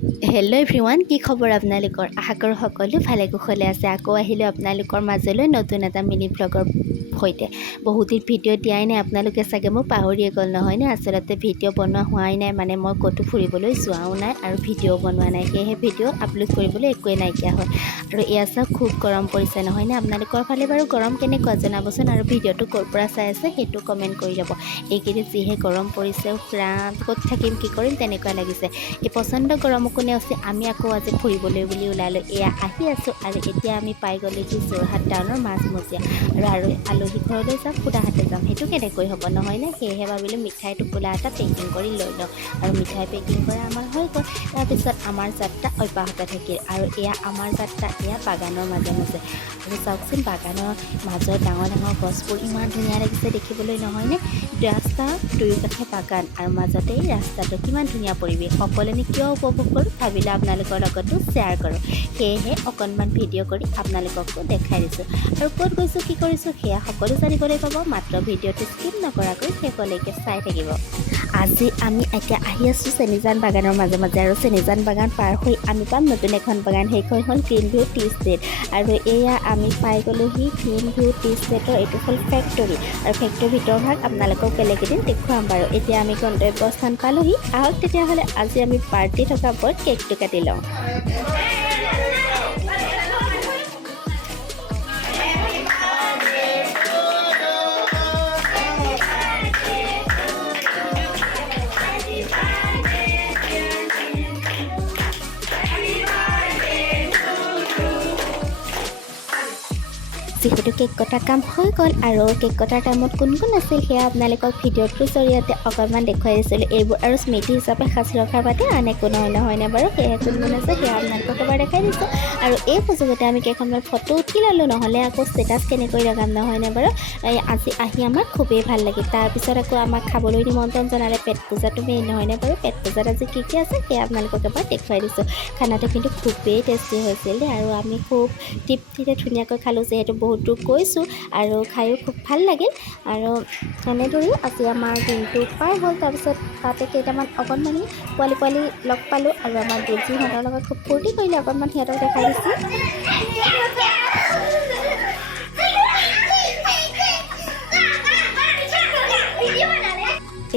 Hello' everyone, কি খবৰ আপোনালোকৰ? আশা কৰোঁ সকলো ভালে কুশলে আছে। আকৌ আহিলোঁ আপোনালোকৰ মাজলৈ নতুন এটা মিনি ব্লগৰ সৈতে। বহুত দিন ভিডিঅ' দিয়াই নাই, আপোনালোকে চাগে মোক পাহৰিয়ে গ'ল নহয়নে? আচলতে ভিডিঅ' বনোৱা হোৱাই নাই, মানে মই ক'তো ফুৰিবলৈ যোৱাও নাই আৰু ভিডিঅ' বনোৱা নাই, সেয়েহে ভিডিঅ' আপলোড কৰিবলৈ একোৱে নাইকিয়া হয়। আৰু এয়া চাওক, খুব গৰম পৰিছে নহয়নে? আপোনালোকৰ ফালে বাৰু গৰম কেনেকুৱা জনাবচোন, আৰু ভিডিঅ'টো ক'ৰ পৰা চাই আছে সেইটো কমেণ্ট কৰি ল'ব। এইকেইদিন যিহে গৰম পৰিছে, প্ৰাণ ক'ত থাকিম কি কৰিম তেনেকুৱা লাগিছে। এই পচন্দ গৰমকো নেওচি আমি আকৌ আজি ফুৰিবলৈ বুলি ওলালোঁ। এয়া আহি আছোঁ আৰু এতিয়া আমি পাই গ'লোহি যোৰহাট টাউনৰ মাজমজিয়া। আৰু আলহী ঘৰলৈ যাম, সুদাহাতে যাম, সেইটো কেনেকৈ হ'ব নহয়নে? সেয়েহে ভাবিলোঁ মিঠাই টোপোলা এটা পেকিং কৰি লৈ লওঁ। আৰু মিঠাই পেকিং কৰা আমাৰ হৈ গ'ল। তাৰপিছত আমাৰ যাত্ৰা অব্যাহত থাকিল। আৰু এয়া আমাৰ যাত্ৰা, এয়া বাগানৰ মাজে মাজে। আৰু চাওকচোন, বাগানৰ মাজৰ ডাঙৰ ডাঙৰ গছবোৰ ইমান ধুনীয়া লাগিছে দেখিবলৈ নহয়নে? ৰাস্তা দুয়োকাষে বাগান আৰু মাজতে এই ৰাস্তাটো, কিমান ধুনীয়া পৰিৱেশ। সকলোৱে কিয় উপভোগ কৰোঁ ভাবিলে আপোনালোকৰ লগতো শ্বেয়াৰ কৰোঁ। সেয়েহে অকণমান ভিডিঅ' কৰি আপোনালোককো দেখাই দিছোঁ। আৰু ক'ত গৈছোঁ কি কৰিছোঁ সেয়া সকলো জানিবলৈ পাব। মাত্ৰ ভিডিঅ'টো স্কিপ নকৰাকৈ শেষলৈকে চাই থাকিব। আজি আমি এতিয়া আহি আছোঁ চেনিজান বাগানৰ মাজে মাজে, আৰু চেনিজান বাগান পাৰ হৈ আমি পাম নতুন এখন বাগান, সেইখন হ'ল গ্ৰীণ ভিউ টি ষ্টেট। আৰু এয়া আমি পাই গ'লোহি গ্ৰীণ ভিউ টি ষ্টেটৰ, এইটো হ'ল ফেক্টৰী। আৰু ফেক্টৰীৰ ভিতৰভাগ আপোনালোকক বেলেগ এদিন দেখুৱাম বাৰু। এতিয়া আমি গন্তব্যস্থান পালোহি। আহক তেতিয়াহ'লে আজি আমি পাৰ্টি থকা ওপৰত কেকটো কাটি লওঁ। যিহেতু কেক কটাৰ কাম হৈ গ'ল, আৰু কেক কটাৰ টাইমত কোন কোন আছিল সেয়া আপোনালোকক ভিডিঅ'টোৰ জৰিয়তে অকণমান দেখুৱাই দিছিলোঁ। এইবোৰ আৰু স্মৃতি হিচাপে সাঁচি ৰখাৰ বাদে আন একো নহয়নে বাৰু? সেয়ে কোন কোন আছে সেয়া আপোনালোকক এবাৰ দেখাই দিছোঁ। আৰু এই সুযোগতে আমি কেইখনমান ফটো উঠি ল'লোঁ, নহ'লে আকৌ ষ্টেটাছ কেনেকৈ লগাম নহয়নে বাৰু? আজি আহি আমাৰ খুবেই ভাল লাগিল। তাৰপিছত আকৌ আমাক খাবলৈ নিমন্ত্ৰণ জনালে। পেট পূজাটো মেইন নহয়নে বাৰু? পেট পূজাত আজি কি আছে সেয়া আপোনালোকক এবাৰ দেখুৱাই দিছোঁ। খানাটো কিন্তু খুবেই টেষ্টি হৈছিল দেই, আৰু আমি খুব তৃপ্তিৰে ধুনীয়াকৈ খালোঁ। যিহেতু বহুত দূৰ গৈছোঁ আৰু খায়ো খুব ভাল লাগিল। আৰু এনেদৰেই আজি আমাৰ দিনটো পাৰ হ'ল। তাৰপিছত তাতে কেইটামান অকণমানি পোৱালি লগ পালোঁ, আৰু আমাৰ দেৱজী সিহঁতৰ লগত খুব ফূৰ্তি কৰিলে। অকণমান সিহঁতক দেখাই দিছোঁ।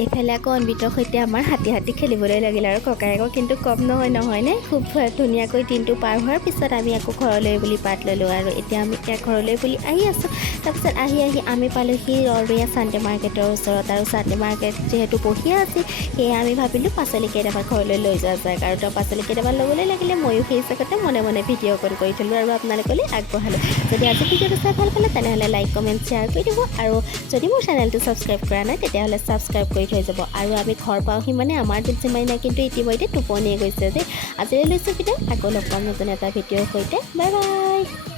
এইফালে আকৌ অন্বিতৰ সৈতে আমাৰ হাতী খেলিবলৈ লাগিল, আৰু ককায়েকৰ কিন্তু কম নহয়নে? খুব ধুনীয়াকৈ দিনটো পাৰ হোৱাৰ পিছত আমি আকৌ ঘৰলৈ বুলি বাট ল'লোঁ। আৰু এতিয়া আমি ঘৰলৈ বুলি আহি আছোঁ। তাৰপিছত আহি আমি পালোঁহি ৰৰৈয়া চানডে মাৰ্কেটৰ ওচৰত। আৰু চানডে মাৰ্কেট যিহেতু বহিয়া আছিল, সেয়ে আমি ভাবিলোঁ পাচলি কেইটামান ঘৰলৈ লৈ যোৱা যায়। আৰু তেওঁ পাচলি কেইটামান ল'বলৈ লাগিলে, ময়ো সেই জেগাতে মনে মনে ভিডিঅ' অকণ কৰি থ'লোঁ আৰু আপোনালোকলৈ আগবঢ়ালোঁ। যদি আজি ভিডিঅ'টো চাই ভাল পালে তেনেহ'লে লাইক কমেণ্ট শ্বেয়াৰ কৰি দিব। আৰু যদি মোৰ চেনেলটো ছাবস্ক্ৰাইব কৰা নাই তেতিয়াহ'লে ছাবস্ক্ৰাইব কৰি থৈ যাব। আৰু আমি ঘৰ পাওঁহি মানে আমাৰ তুলসী মাইনা কিন্তু ইতিমধ্যে টোপনিয়ে গৈছে দেই। আজিলৈ লৈছোঁ বিদায়, আকৌ লগ পাম নতুন এটা ভিডিঅ'ৰ সৈতে। Bye bye.